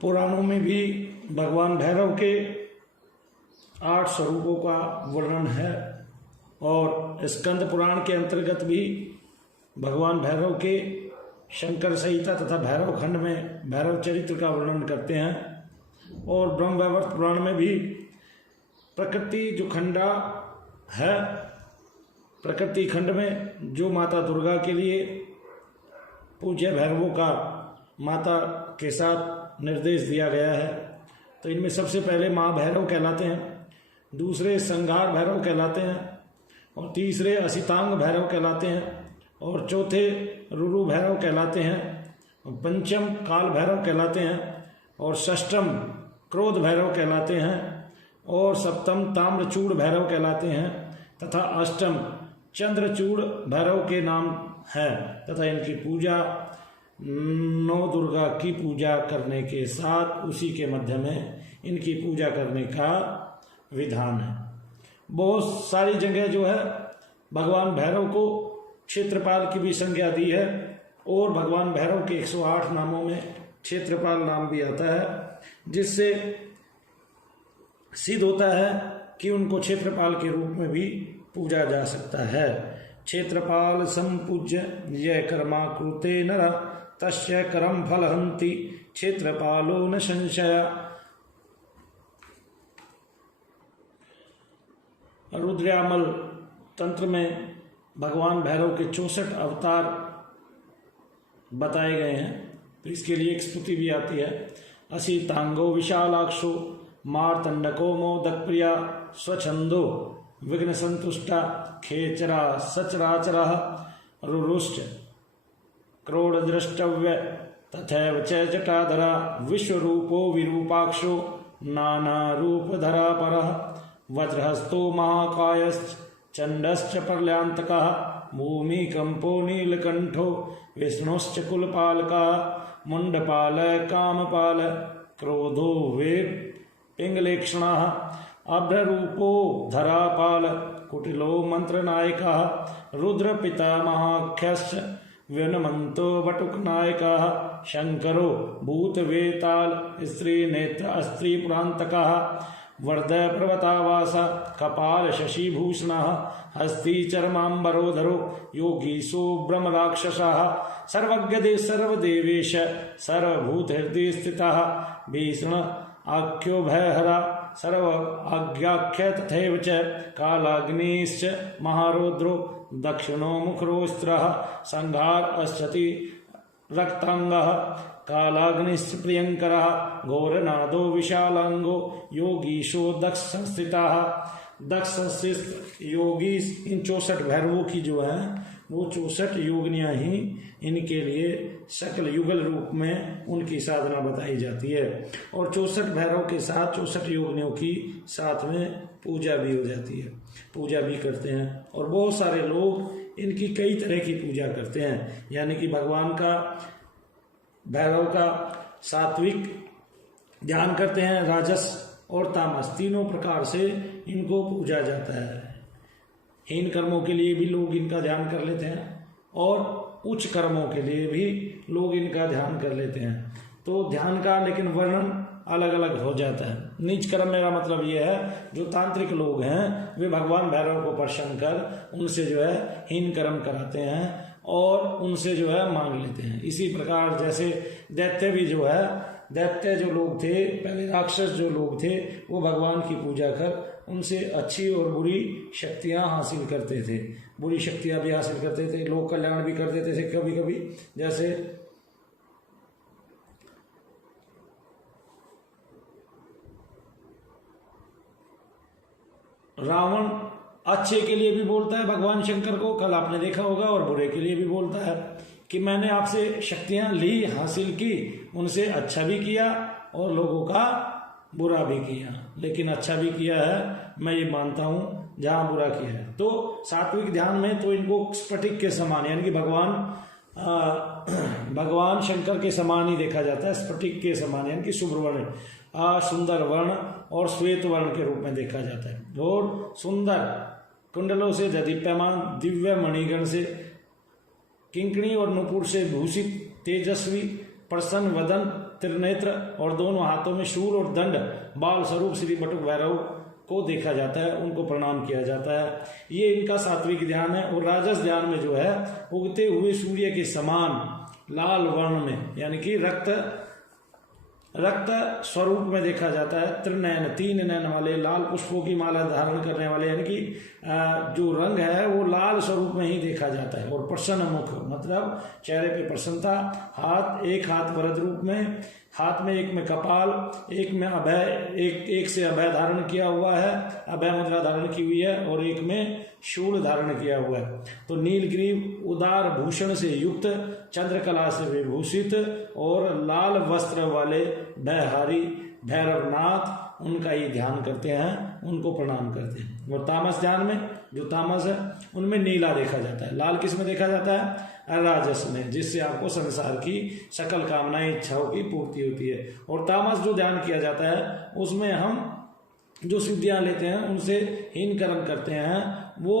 पुराणों में भी भगवान भैरव के 8 स्वरूपों का वर्णन है और स्कंद पुराण के अंतर्गत भी भगवान भैरव के शंकर संहिता तथा भैरव खंड में भैरव चरित्र का वर्णन करते हैं। और ब्रह्म वैवर्त पुराण में भी प्रकृति जो खंडा है, प्रकृति खंड में जो माता दुर्गा के लिए पूज्य भैरवों का माता के साथ निर्देश दिया गया है। तो इनमें सबसे पहले माँ भैरव कहलाते हैं, दूसरे संघार भैरव कहलाते हैं, और तीसरे असितांग भैरव कहलाते हैं, और चौथे रुरु भैरव कहलाते हैं, और पंचम काल भैरव कहलाते हैं, और षष्ठम क्रोध भैरव कहलाते हैं, और सप्तम ताम्रचूड़ भैरव कहलाते हैं, तथा अष्टम चंद्रचूड़ भैरव के नाम है। तथा इनकी पूजा 9 दुर्गा की पूजा करने के साथ उसी के मध्य में इनकी पूजा करने का विधान है। बहुत सारी जगह जो है भगवान भैरव को क्षेत्रपाल की भी संज्ञा दी है, और भगवान भैरव के 108 नामों में क्षेत्रपाल नाम भी आता है, जिससे सिद्ध होता है कि उनको क्षेत्रपाल के रूप में भी पूजा जा सकता है। क्षेत्रपाल संपूज्य ये कर्मा कृते नर तस्य करम फलहंति क्षेत्रपालो न संशय। रुद्रयामल तंत्र में भगवान भैरव के 64 अवतार बताए गए हैं। तो इसके लिए एक स्तुति भी आती है। असितांगो विशालाक्षो मार्तंडको मोदक प्रिया स्वच्छंदो विघ्न संतुष्टा खेचरा सचराचरा रुरुष्ट क्रोड़ द्रष्टव्य तथैव च जटाधरा विश्वरूपो विरूपाक्षो नाना रूपधरा परः वज्रहस्तो महाकायश्च चंडश्च प्रलयांतकः भूमिकंपो नीलकंठो विष्णुश्च कुलपालकः मुंडपाल कामपाल क्रोधो वे पिंगलेक्षणः अभ्ररूपो धरापाल कुटिलो मंत्रनायकः रुद्र पितामहाख्यश्च व्यनमंतो वटुकनायकः शंकरो भूतवेताल स्त्री नेत्र स्त्री पुरांतकः वर्ध पर्वतावास कपाल शशिभूषणः हस्ती चर्मांबरोधरो योगीशो ब्रह्मराक्षसः सर्वज्ञ सर्वदेवेश सर्वभूत हृदय स्थितः भीषण आख्यो भयहरा सर्व आज्ञाख्य तथैव च कालाग्निश्च महारौद्रो दक्षिणो मुखरोस्त्रः संघार अश्चति रक्तांगः कालाग्निश्च प्रियंकरः घोरनादो विशालांगो योगीशो दक्ष संस्थितः। दक्ष संस्थित योगी इन 64 भैरवों की जो है वो 64 योगिनियां ही इनके लिए सकल युगल रूप में उनकी साधना बताई जाती है। और 64 भैरव के साथ 64 योगिनियों की साथ में पूजा भी हो जाती है, पूजा भी करते हैं। और बहुत सारे लोग इनकी कई तरह की पूजा करते हैं, यानी कि भगवान का भैरव का सात्विक ध्यान करते हैं, राजस और तामस तीनों प्रकार से इनको पूजा जाता है। हीन कर्मों के लिए भी लोग इनका ध्यान कर लेते हैं और उच्च कर्मों के लिए भी लोग इनका ध्यान कर लेते हैं। तो ध्यान का लेकिन वर्णन अलग अलग हो जाता है। नीच कर्म मेरा मतलब ये है, जो तांत्रिक लोग हैं वे भगवान भैरव को प्रसन्न कर उनसे जो है हीन कर्म कराते हैं और उनसे जो है मांग लेते हैं। इसी प्रकार जैसे दैत्य भी जो है, दैत्य जो लोग थे पहले, राक्षस जो लोग थे, वो भगवान की पूजा कर उनसे अच्छी और बुरी शक्तियां हासिल करते थे, बुरी शक्तियां भी हासिल करते थे, लोक कल्याण भी कर देते थे कभी कभी। जैसे रावण अच्छे के लिए भी बोलता है भगवान शंकर को, कल आपने देखा होगा, और बुरे के लिए भी बोलता है कि मैंने आपसे शक्तियां ली, हासिल की, उनसे अच्छा भी किया और लोगों का बुरा भी किया, लेकिन अच्छा भी किया है मैं ये मानता हूं जहां बुरा किया है। तो सात्विक ध्यान में तो इनको स्फटिक के समान, यानी कि भगवान शंकर के समान ही देखा जाता है, स्फटिक के समान, यानी कि शुभ्र वर्ण, सुंदर वर्ण और श्वेत वर्ण के रूप में देखा जाता है। और सुंदर कुंडलों से दीप्यमान दिव्य मणिगण से किंकणी और नुपुर से भूषित तेजस्वी प्रसन्न वदन त्रिनेत्र और दोनों हाथों में शूल और दंड बाल स्वरूप श्री बटुक भैरव को देखा जाता है, उनको प्रणाम किया जाता है। ये इनका सात्विक ध्यान है। और राजस ध्यान में जो है उगते हुए सूर्य के समान लाल वर्ण में यानी कि रक्त स्वरूप में देखा जाता है। त्रिनयन, 3 नयन वाले, लाल पुष्पों की माला धारण करने वाले, यानी कि जो रंग है वो लाल स्वरूप में ही देखा जाता है। और प्रसन्न मुख मतलब चेहरे पे प्रसन्नता, एक हाथ वरद रूप में, हाथ में एक में कपाल, एक में अभय, एक से अभय धारण किया हुआ है, अभय मुद्रा धारण की हुई है, और एक में शूल धारण किया हुआ है। तो नीलग्रीव उदार भूषण से युक्त, चंद्रकला से विभूषित और लाल वस्त्र वाले भयहारी भैरवनाथ, उनका ही ध्यान करते हैं, उनको प्रणाम करते हैं। और तामस ध्यान में जो तामस है उनमें नीला देखा जाता है। लाल किस में देखा जाता है? राजस में, जिससे आपको संसार की सकल कामनाएं, इच्छाओं की पूर्ति होती है। और तामस जो ध्यान किया जाता है उसमें हम जो सिद्धियां लेते हैं उनसे हीन कर्म करते हैं, वो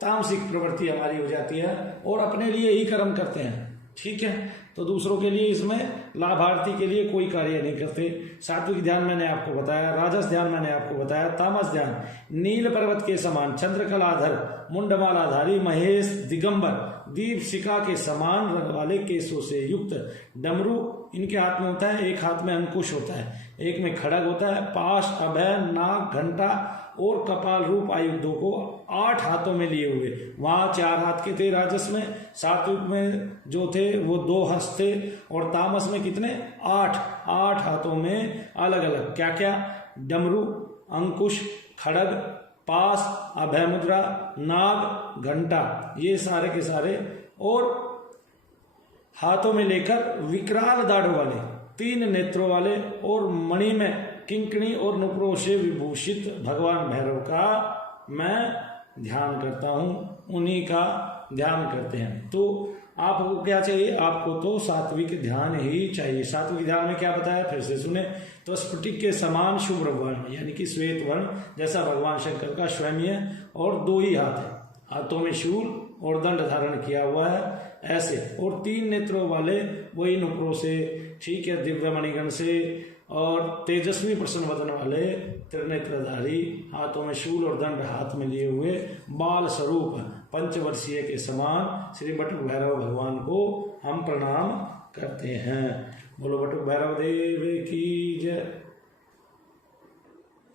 तामसिक प्रवृत्ति हमारी हो जाती है और अपने लिए ही कर्म करते हैं। ठीक है, तो दूसरों के लिए इसमें लाभार्थी के लिए कोई कार्य नहीं करते। सात्विक ध्यान मैंने आपको बताया, राजस ध्यान मैंने आपको बताया, तामस ध्यान नील पर्वत के समान चंद्रकलाधर मुंडमालाधारी महेश दिगंबर दीप शिखा के समान रंग वाले केसों से युक्त डमरू इनके हाथ में होता है। एक हाथ में अंकुश होता है, एक में खड़ग होता है। पाश, अभय, नाग, घंटा और कपाल रूप आयुधों को 8 हाथों में लिए हुए। वहां 4 हाथ के थे राजस में, सात्विक में जो थे वो 2 हस्त थे, और तामस में कितने? 8 हाथों में अलग अलग क्या क्या? डमरू, अंकुश, खड़ग, पास, अभय मुद्रा, नाग, घंटा, ये सारे के सारे। और हाथों में लेकर विकराल दाढ़ वाले, 3 नेत्रों वाले और मणि में किंकणी और नुपुरों से विभूषित भगवान भैरव का मैं ध्यान करता हूँ, उन्हीं का ध्यान करते हैं। तो आपको क्या चाहिए? आपको तो सात्विक ध्यान ही चाहिए। सात्विक ध्यान में क्या बताया फिर से सुने तो स्फटिक के समान शुभ्र वर्ण यानी कि श्वेत वर्ण जैसा भगवान शंकर का स्वयं है, और 2 ही हाथ है, हाथों में शूल और दंड धारण किया हुआ है ऐसे, और 3 नेत्रों वाले वही नुपुरों से, ठीक है, दिव्य मणिगण से, और तेजस्वी प्रसन्न वदन वाले त्रिनेत्रधारी, हाथों में शूल और दंड हाथ में लिए हुए, बाल स्वरूप पंचवर्षीय के समान श्री बटुक भैरव भगवान को हम प्रणाम करते हैं। बोलो बटुक भैरव देव की जय।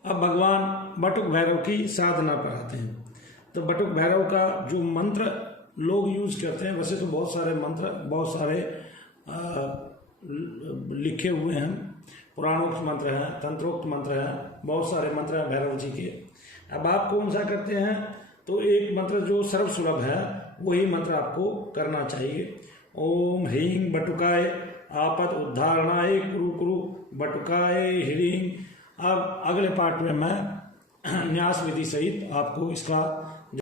अब भगवान बटुक भैरव की साधना पर आते हैं। तो बटुक भैरव का जो मंत्र लोग यूज करते हैं, वैसे तो बहुत सारे मंत्र, बहुत सारे लिखे हुए हैं, पुराणोक्त मंत्र हैं, तंत्रोक्त मंत्र हैं, बहुत सारे मंत्र हैं भैरव जी के। अब आप कौन सा करते हैं? तो एक मंत्र जो सर्वसुलभ है वही मंत्र आपको करना चाहिए। ओम ह्रीं बटुकाय आपद उद्धारणाय कुरु कुरु बटुकाय ह्रीं। अब अगले पार्ट में मैं न्यास विधि सहित आपको इसका